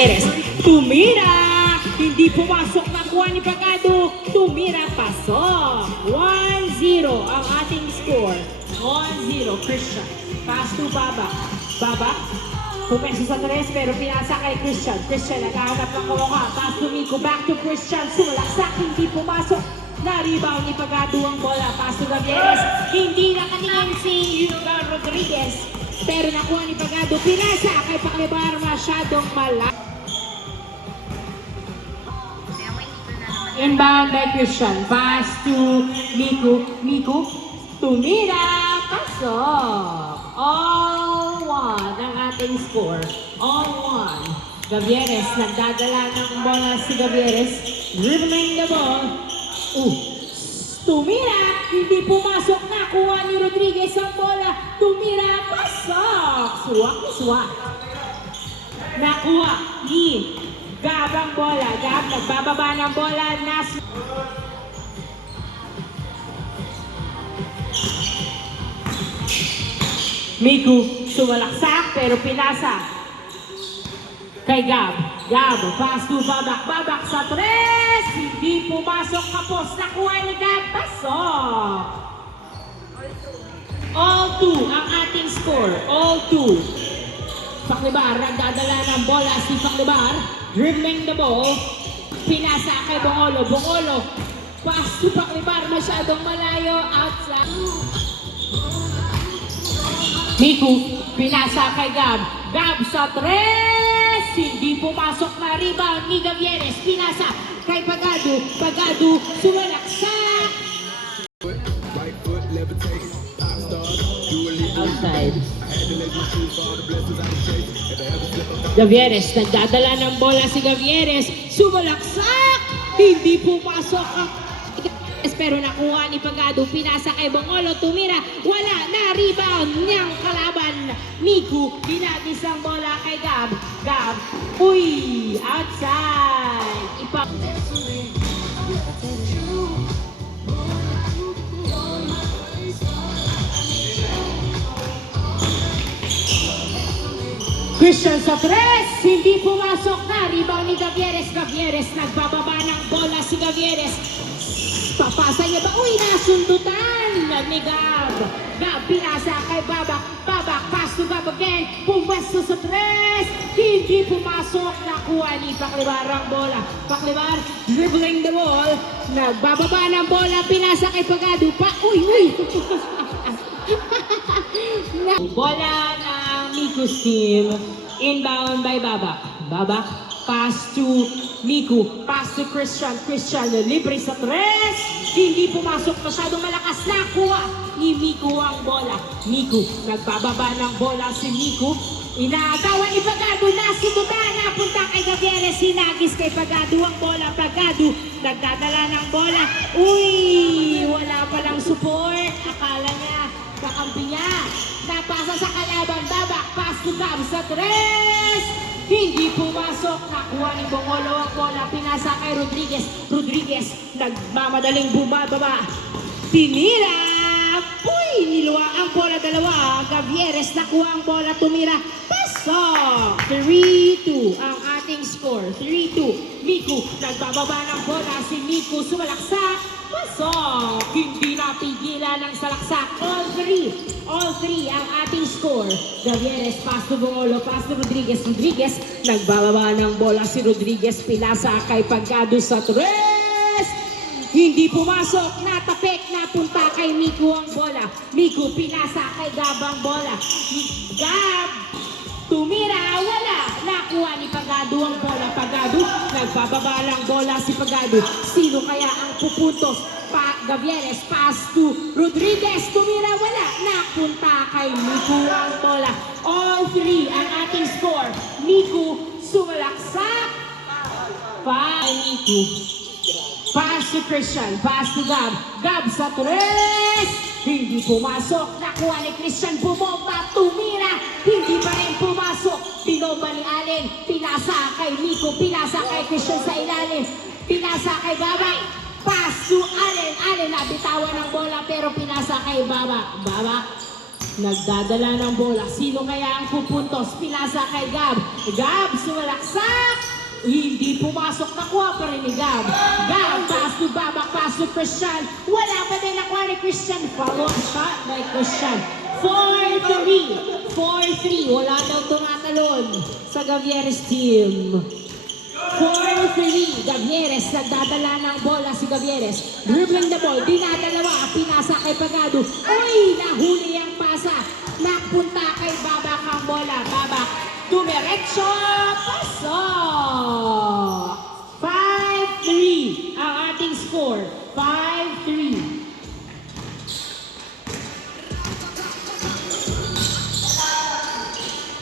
Gavieres. Tumira! Hindi pumasok, nakuha ni Pagado. Tumira, pasok. 1-0 ang ating score. 1-0, Christian. Pass to Babak. Babak. Pumeso sa tres pero pinasa kay Christian. Christian naghahanap ng kawaka. Pass to Miko. Back to Christian. Sumalaksak. Hindi pumasok. Na-rebound ni Pagado ang bola. Pass to Gavieres. Hindi nakatingin si Yuga Rodriguez. Pero nakuha ni Pagado. Pinasa kay Paklibar. Masyadong malaki. Inbound by Christian. Pass to Miko. Miko. Tumira. Pasok. All-1 ang ating score. All-1. Gavieres. Nagdadala ng bola si Gavieres. Dribbling the ball. Tumira. Hindi pumasok. Nakuha ni Rodriguez ang bola. Tumira. Pasok. Swak. Nakuha ni Gab ang bola. Gab nagbababa ng bola. Miku sumalaksak pero pinasa kay Gab. Gab, pass to Babak. Babak sa tres. Hindi pumasok, kapos. Nakuha ni Gab. Pasok. All 2 ang ating score. All 2. Paklibar, nagdadala ng bola si Paklibar. Dribbling the ball. Pinasa kay Bongolo. Bongolo. Pass to Paklibar. Masyadong malayo. Outside. Miku. Pinasa kay Gab. Gab sa tres. Hindi pumasok na rebound ni Gavieres. Pinasa kay Pagado. Pagado. Sumalaksak. Outside. Gavieres, nagdadala ng bola si Gavieres. Sumalaksak! Hindi pumasok ang Gavieres, pero nakuha ni Pagado. Pinasa kay Bongolo. Tumira. Wala na. Rebound niyang kalaban. Miku. Binatis ang bola kay Gab. Gab. Uy! Outside. Christian sa tres, hindi pumasok na. Rebound ni Gavieres. Gavieres, nagbababa ng bola si Gavieres. Papasa niya ba? Uy, nasundutan ni Gab. Gab, pinasa kay Babak. Babak, pass to Gab again. Pumesto sa tres. Hindi pumasok. Nakuha ni Paklibar ang bola. Paklibar, dribbling the ball. Nagbababa ng bola. Pinasa kay Pagado. Uy. Bola ng Miku's team. Inbound by Babak. Babak, pass to Miku. Pass to Christian. Christian, libre sa tres. Hindi pumasok. Masyadong malakas. Nakuha ni Miku ang bola. Miku, nagbababa ng bola si Miku. Inaagawan ni Pagado. Nasubutan. Napunta kay Gavieres. Hinagis kay Pagado ang bola. Pagado, nagdadala ng bola. Uy, wala palang support. Akala niya kakampi niya. Napasa sa kalaban. Babak, pass to Gab sa tres. Hindi pumasok. Nakuha ni Bongolo ang bola. Pinasa kay Rodriguez. Rodriguez, nagmamadaling bumababa. Tinira. Uy, niluwa ang bola. Dalawa. Gavieres, nakuha ang bola. Tumira. Pasok. 3-2 ang ating score. 3-2. Miku, nagbababa ng bola. Si Miku sumalaksak. Pasok! Hindi napigilan ng salaksak. All three ang ating score. Gavieres, pass to Bongolo, pass to Rodriguez. Rodriguez, nagbababa ng bola si Rodriguez. Pinasa kay Pagado sa tres. Hindi pumasok. Natapik. Napunta kay Miku ang bola. Miku, pinasa kay Gab ang bola. Gab, tumira. Wala. Nakuha ni Pagado ang bola. Pagado, nagbababa ng bola si Pagado. Sino kaya ang pupuntos? Gavieres, pass to Rodriguez. Tumira. Wala. Napunta kay Miku ang bola. All three ang ating score. Miku, sumalaksak. Miku. Pass to Christian. Pass to Gab. Gab sa tres. Hindi pumasok. Nakuha ni Christian. Bumomba. Tumira. Hindi pa rin pumasok. Binomba ni Allen. Pinasa kay Miku. Pinasa kay Christian sa ilalim. Pinasa kay Babak. Pass to Allen. Allen nabitawan ng bola pero pinasa kay Babak. Babak nagdadala ng bola. Sino kaya ang pupuntos? Pinasa kay Gab. Gab sumalaksak. Hindi pumasok, nakuha pa rin ni Gab. Gab, pass to Babak, pass to Christian. Wala pa din nakuha ni Christian. Follow-up shot by Christian. 4-3. 4-3. Wala daw tumatalon sa Gavieres team. 4-3. Gavieres, nagdadala ng bola si Gavieres. Dribbling the ball, dinadalawa, pinasa kay Pagado. Uy, nahuli ang pasa. Napunta kay Babak ang bola. Babak, dumiretso, pasok! 5-3 ang ating score. 5-3.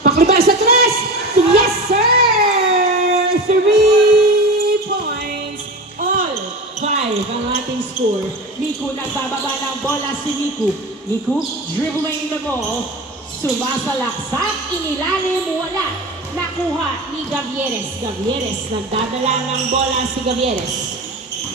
Paklibay sa tres! Yes, sir! 3 points. All 5 ang ating score. Miku, nagbababa ng bola si Miku. Miku, dribbling the ball. Sumasalaksak, inilalim, wala. Nakuha ni Gavieres. Gavieres, nagdadala ng bola si Gavieres.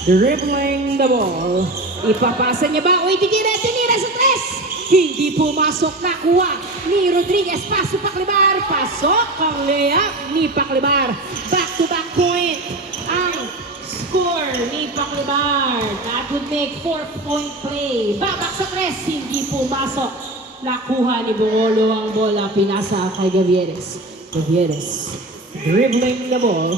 Dribbling the ball. Ipapasa niya ba? Uy, tinira sa tres! Hindi pumasok, nakuha ni Rodriguez. Paso Paclibar. Pasok ang layup ni Paclibar. Back-to-back point ang score ni Paclibar. That would make 4-point play. Babak sa tres, hindi pumasok. Nakuha ni Bungolo ang bola, pinasa kay Gavieres. Gavieres, dribbling the ball.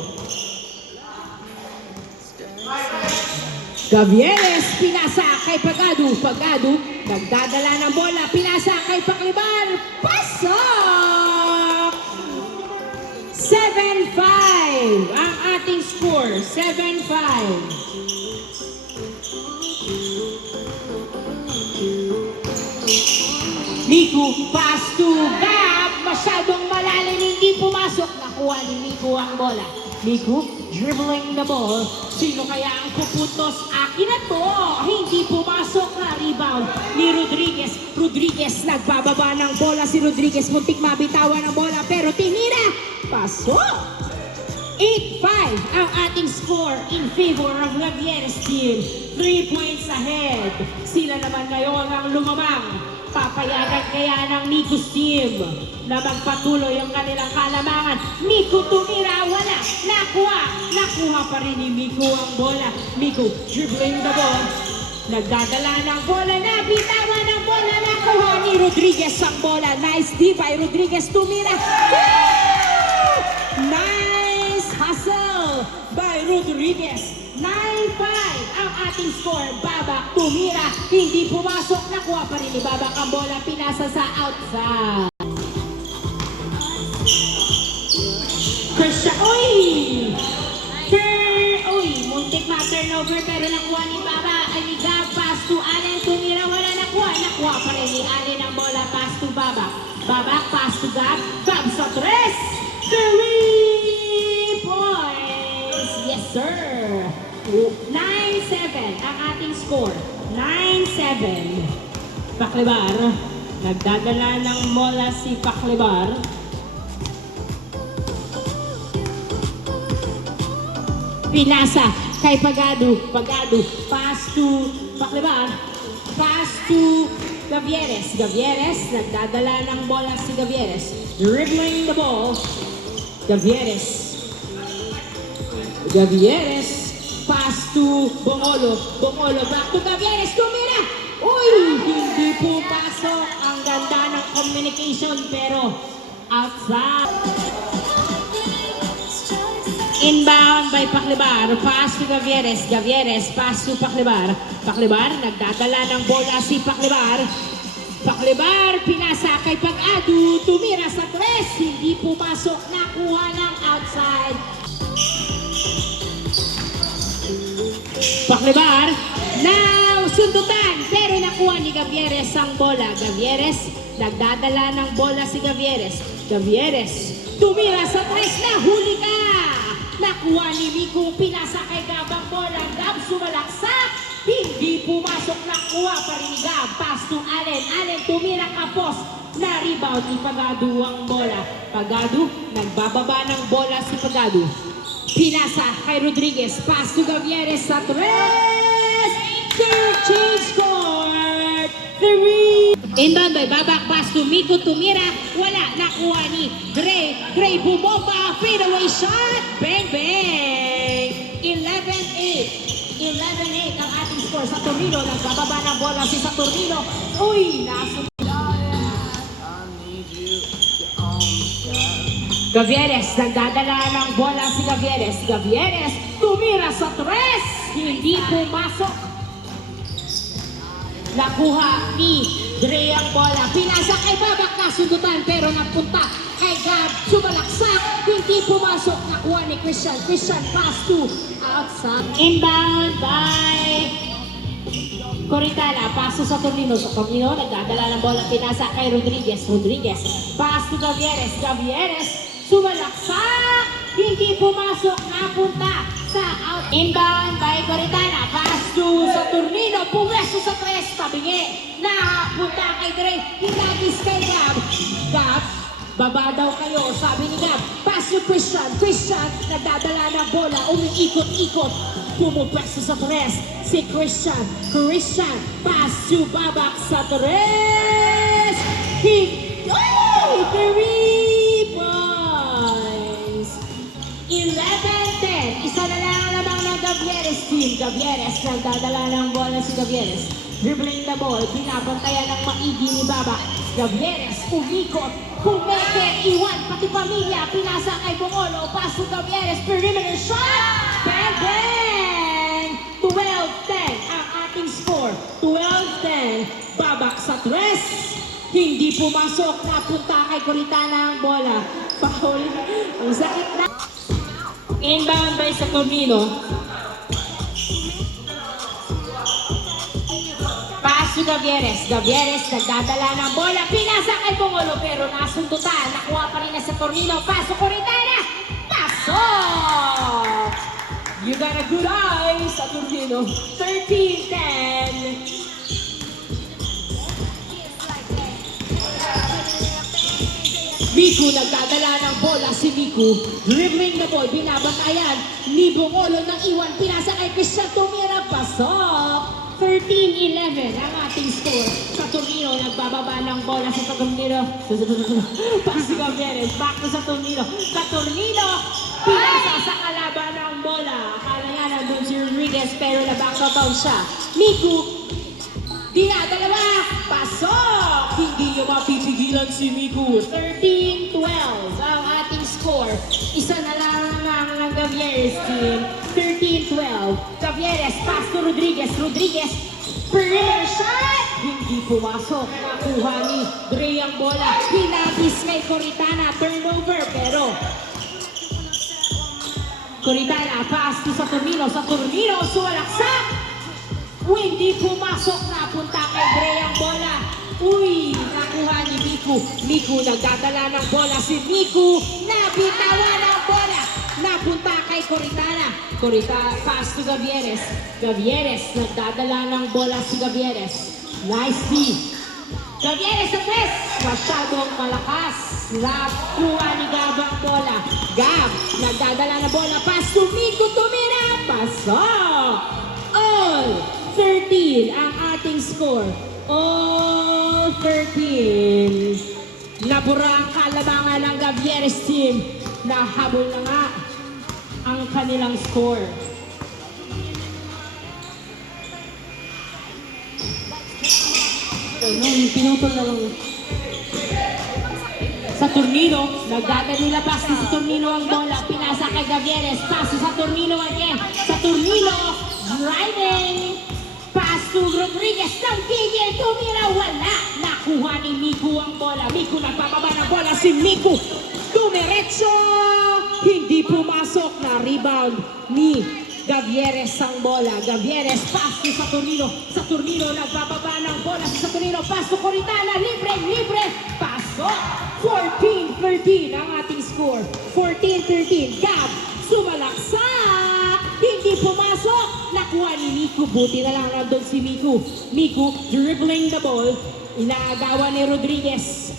Gavieres, pinasa kay Pagado. Pagado, nagdadala ng bola, pinasa kay Paclibar. Pasok! 7-5 ang ating score. 7-5. Miku, pass to Gab. Masyadong malalim, hindi pumasok. Nakuha ni Miku ang bola. Miku, dribbling the ball. Sino kaya ang puputos? Akin na to. Hindi pumasok na rebound ni Rodriguez. Rodriguez, nagbababa ng bola si Rodriguez. Muntik mabitawan ng bola pero tinira. Pasok! 8-5 ang ating score in favor of Gavieres team. 3 points ahead. Sila naman ngayon ang lumamang. Papayagan kaya ng Miku's team na magpatuloy ang kanilang kalamangan. Miku tumira, wala. Nakuha pa rin ni Miku ang bola. Miku dribbling the ball. Nagdadala ng bola, nabitawan ng bola. Nakuha ni Rodriguez ang bola. Nice D by Rodriguez, tumira. Woo! Nice hustle by Rodriguez. 9-5 ang ating score. Babak, tumira, hindi pumasok. Nakuha pa rin ni Babak ang bola, pinasa sa outside. Christian, muntik ma-turnover pero nakuha ni Babak. Ni Gab, pass to Allen, tumira, wala nakuha pa rin ni Allen ang bola, pass to Babak. Babak, pass to Gab, Gab sa tres. 3 points. Yes, sir. 9-7 ang ating score. 9-7. Paclibar. Nagdadala ng bola si Paclibar. Pinasa kay Pagado. Pagado. Pass to Paclibar. Pass to Gavieres. Gavieres. Nagdadala ng bola si Gavieres. Dribbling the ball. Gavieres. Gavieres. Pass to Bongolo. Bongolo back to Gavieres. Tumira! Uy! Hindi pupasok. Ang ganda ng communication pero outside. Inbound by Paclibar. Pass to Gavieres. Gavieres. Pass to Paclibar. Paclibar. Nagdadala ng bola si Paclibar. Paclibar. Pinasa kay Pagado. Tumira sa tres. Hindi pumasok. Nakuha ng outside. Paclibar, now sundutan, pero nakuha ni Gavieres ang bola. Gavieres, nagdadala ng bola si Gavieres. Gavieres, tumira sa tres, nahuli ka! Nakuha ni Miku, pinasa kay Gab ang bola. Gab sumalaksak, hindi pumasok, nakuha pa rin ni Gab. Pass to Allen, Allen tumira kapos. Na-rebound ni Pagado ang bola. Pagado, nagbababa ng bola si Pagado. Pinasa kay Rodriguez. Pass to Gavieres sa tres. Third change score. 3. Inbound by Babak. Pass to Miku. Tumira. Wala. Nakuha ni Gray. Gray bumomba. Fadeaway shot. Bang, bang. score. Saturnino, nagbababa ng bola si Saturnino. Uy, nasa Gavieres, nagdadala ng bola si Gavieres. Gavieres, tumira sa tres. Hindi pumasok. Nakuha ni Dre ang bola. Pinasa kay Babak, kasundutan pero napunta kay Gab. Sumalaksak, hindi pumasok. Nakuha ni Christian. Christian pass to outside. Inbound by Coritana. Paso sa Tornino. Sa Tornino, nagdadala ng bola. Pinasa kay Rodriguez. Rodriguez, pass to Gavieres. Gavieres, sumalaksak. Hindi pumasok. Napunta sa out. Inbound by Coritana. Pass to Saturnino. Pumeso sa tres. Tabingi. Napunta kay Dre. Hinagis kay Gab. Gab, baba daw kayo. Sabi ni Gab. Pass to Christian. Christian, nagdadala ng bola. Umiikot-ikot. Pumupwesto sa tres. Si Christian. Christian, pass to Babak sa tres. Oh! 3 points. 11-10. Isa na lang ang lamang ng Gavieres team. Gavieres, nagdadala ng bola si Gavieres. Dribbling the ball. Binabantayan ng maigi ni Babak. Gavieres, umikot. Pumeke, iwan, pati pamilya. Pinasa kay Bongolo. Pass to Gavieres. Perimeter shot. Bang, bang. 12-10 ang ating score. 12-10. Babak sa tres. Hindi pumasok. Napunta kay Coritana ang bola. Foul. Ang sakit na. Inbound by Saturnino. Pass to Gavieres. Gavieres, nagdadala ng bola. Pinasa kay Bongolo pero nasundutan. Nakuha pa rin na Saturnino. Paso Coritana. Pasok! You got a good eye, Saturnino. 13-10. Miku, nagdadala ng bola si Miku. Dribbling the ball, binabantayan ni Bongolo ng iwan. Pinasa kay Christian, tumira, pasok. 13-11 ang ating score. Saturnino, nagbababa ng bola si Saturnino. Pass si Gavieres, back to Saturnino. Saturnino, pinasa sa kalaban ng bola. Akala nga nandun si Rodriguez pero na-back out siya. Miku, dinadalawa, pasok! Hindi yung mapipigilan si Miku. 13-12 ang ating score. Isa na lang ng Gavieres team. 13-12. Gavieres, pass to Rodriguez. Rodriguez, perimeter shot! Hindi pumasok. Nakuha ni Dre ang bola. Pinagis kay Coritana. Turnover pero Coritana, pass to Saturnino. Saturnino, sumalaksak! Hindi pumasok, napunta kay Dre ang bola. Uy, nakuha ni Miku. Miku, nagdadala ng bola. Si Miku, nabitawan ng bola. Napunta kay Coritana. Coritana, pass to Gavieres. Gavieres, nagdadala ng bola si Gavieres. Nice D. Gavieres sa tres. Masyadong malakas. Nakuha ni Gab ang bola. Gab, nagdadala ng bola. Pass to Miku, tumira. Pasok. All 13 ang ating score. All 13. Nabura ang kalabangan ng Gavieres team. Nahabol na nga ang kanilang score. Pinutol na lang. Saturnino, nagdadala pass ni Saturnino ang bola. Pinasa kay Gavieres. Pass to Saturnino again. Saturnino, driving. Pass to Rodriguez. Nagpigil, tumira, wala. Nakuha ni Miku ang bola. Miku, nagpapaba ng bola si Miku. Dumiretso. Hindi pumasok na rebound ni Gavieres ang bola. Gavieres, pass to Saturnino. Saturnino, nagbababa ng bola si Saturnino. Pass to Coritana. Libre, libre. Pasok. 14-13 ang ating score. 14-13. Gab, sumalaksak. Hindi pumasok. Nakuha ni Miku. Buti na lang nandun si Miku. Miku, dribbling the ball. Inaagawan ni Rodriguez.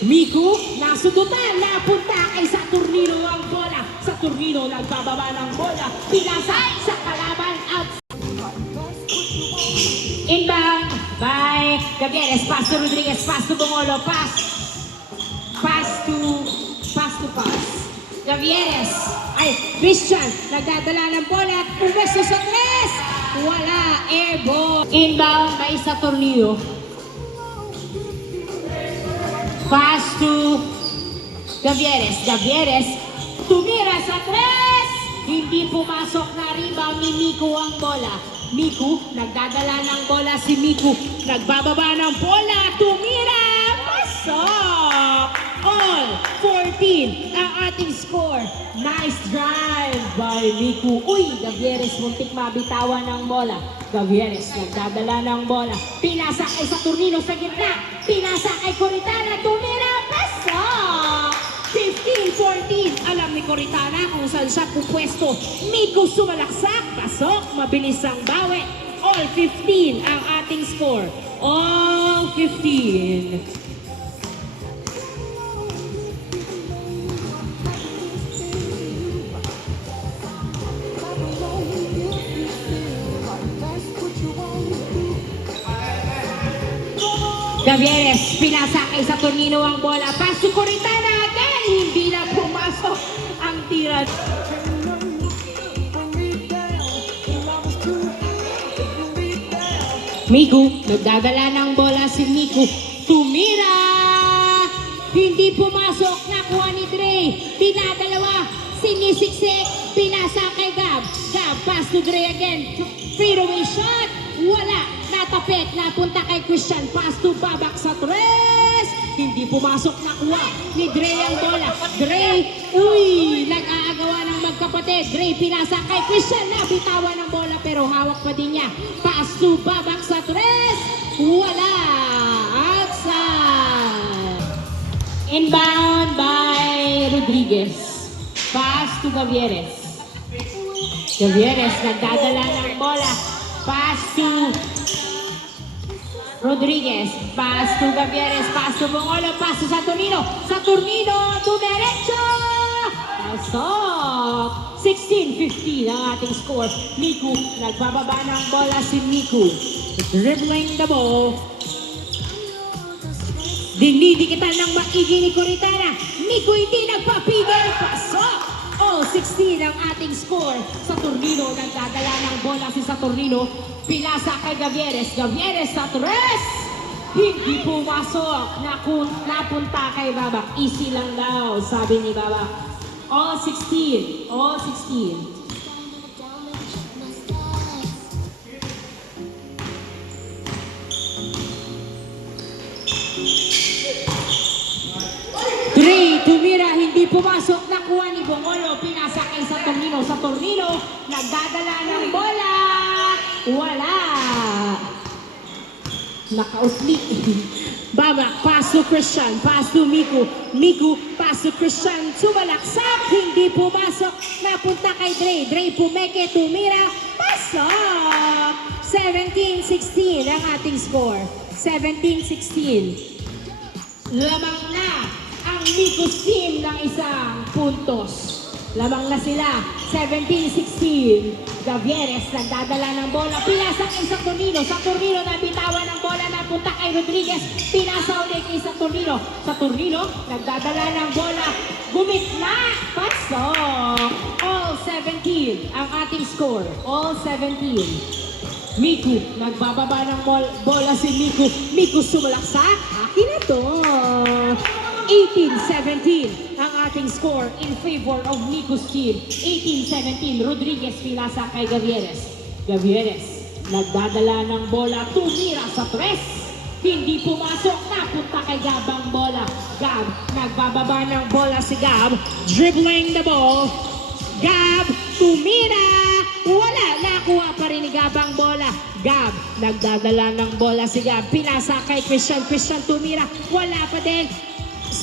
Miku, nasudutan. Napunta kay Saturnino ang bola. Saturnino, nagbababa ng bola. Pinasa sa kalaban. Out. Inbound by Gavieres. Pass to Rodriguez. Pass to Bongolo. Pass to Gavieres. Ay, Christian, nagdadala ng bola. Pumesto sa tres. wala, airball. Inbound by Saturnino. Pass to Gavieres. Gavieres, tumira sa tres. Hindi pumasok na rebound ni Miku ang bola. Miku, nagdadala ng bola si Miku. Nagbababa ng bola, tumira. Pasok! All 14 ang ating score. Nice drive by Miku. Uy, Gavieres muntik mabitawan ng bola. Gavieres nagdadala ng bola. Pinasa kay Saturnino sa gitna. Pinasa kay Coritana. Tumira. Pasok! 15-14. Alam ni Coritana kung saan siya pupwesto. Miku sumalaksak. Pasok. Mabilis ang bawi. All 15 ang ating score. All 15. Gavieres, pinasa kay Saturnino ang bola. Pass to Coritana again. Hindi na pumasok ang tira. Miku, nagdadala ng bola si Miku. Tumira! Hindi pumasok. Nakuha ni Dre. Pinadalawa. Sinisiksik. Pinasa kay Gab. Gab, pass to Dre again. Fadeaway shot. Wala. Natapit, napunta kay Christian. Pass to Babak sa tres. Hindi pumasok, nakuha ni Dre ang bola. Dre, uy, nag-aagawa ng magkapatid. Dre, pinasa kay Christian. Nabitawan ng bola pero hawak pa din niya. Pass to Babak sa tres. Wala. Outside. Inbound by Rodriguez. Pass to Gavieres. Gavieres, nagdadala ng bola. Pass to Rodriguez, pass to Gavieres, pass to Bongolo, pass to Saturnino. Saturnino, dumiretso! Pasok! 16-15 ang ating score. Miku, nagbababa ng bola si Miku. Dribbling the ball. Dinidikitan ng maigi ni Coritana. Miku hindi nagpapigil. Pasok! All 16 ang ating score. Saturnino, nagdadala ng bola si Saturnino. Pinasa kay Gavieres. Gavieres sa tres. Hindi pumasok. Napunta kay Babak. Easy lang daw, sabi ni Babak. All 16. All 16. Tumira, hindi pumasok. Nakuha ni Bongolo. Pinasa kay Saturnino. Saturnino, nagdadala ng bola. Wala. Nakausli. Babak, pass to Christian. Pass to Miku. Miku, pass to Christian. Sumalaksak. Hindi pumasok. Napunta kay Dre. Dre pumeke. Tumira. Pasok. 17-16 ang ating score. 17-16. Lamang na ang Miku's team ng isang puntos. Lamang na sila. 17-16. Gavieres nagdadala ng bola. Pinasa kay Saturnino. Saturnino nabitawan ng bola. Napunta kay Rodriguez. Pinasa ulit kay Saturnino. Saturnino nagdadala ng bola. Gumitna. Pasok. All 17 ang ating score. All 17. Miku, nagbababa ng bola si Miku. Miku sumalaksak. Akin na to. 18-17 ang ating score in favor of Miku's team. 18-17, Rodriguez pinasa kay Gavieres. Gavieres, nagdadala ng bola, tumira sa tres. Hindi pumasok, napunta kay Gab ang bola. Gab, nagbababa ng bola si Gab. Dribbling the ball. Gab, tumira. Wala, nakuha pa rin ni Gab ang bola. Gab, nagdadala ng bola si Gab. Pinasa kay Christian. Christian tumira. Wala pa din.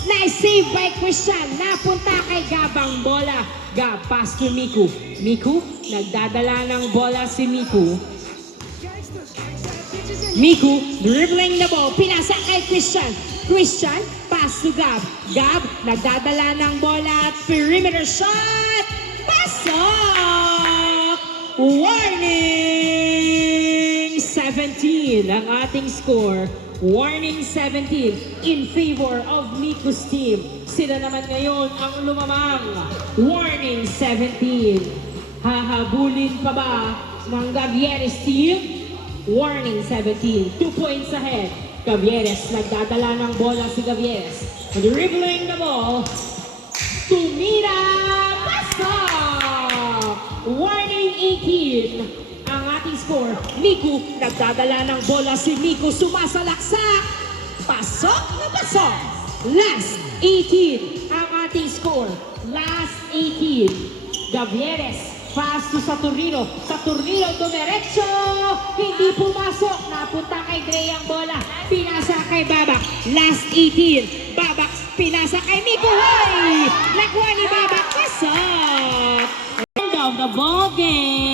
Nice save by Christian. Napunta kay Gab ang bola. Gab, pass to Miku. Miku, nagdadala ng bola si Miku. Miku, dribbling the ball. Pinasa kay Christian. Christian, pass to Gab. Gab, nagdadala ng bola at perimeter shot. Pasok! Warning! 17 ang ating score. Warning 17 in favor of Miku's team. Sila naman ngayon ang lumamang. Warning 17. Hahabulin pa ba ng Gavieres team. Warning 17, 2 points ahead. Gavieres, nagdadala ng bola si Gavieres. Dribbling the ball. Tumira, pasok! Warning 18, ang ating score. Miku, nagdadala ng bola si Miku, sumasalaksak. Pasok na pasok. Last 18, ang ating score. Last 18. Gavieres, pass to Saturnino. Saturnino, dumiretso. Hindi pumasok. Napunta kay Gray ang bola. Pinasa kay Babak. Last 18. Babak, pinasa kay Miku. Hoy! Nakuha ni Babak. Pasok! End of the ball game.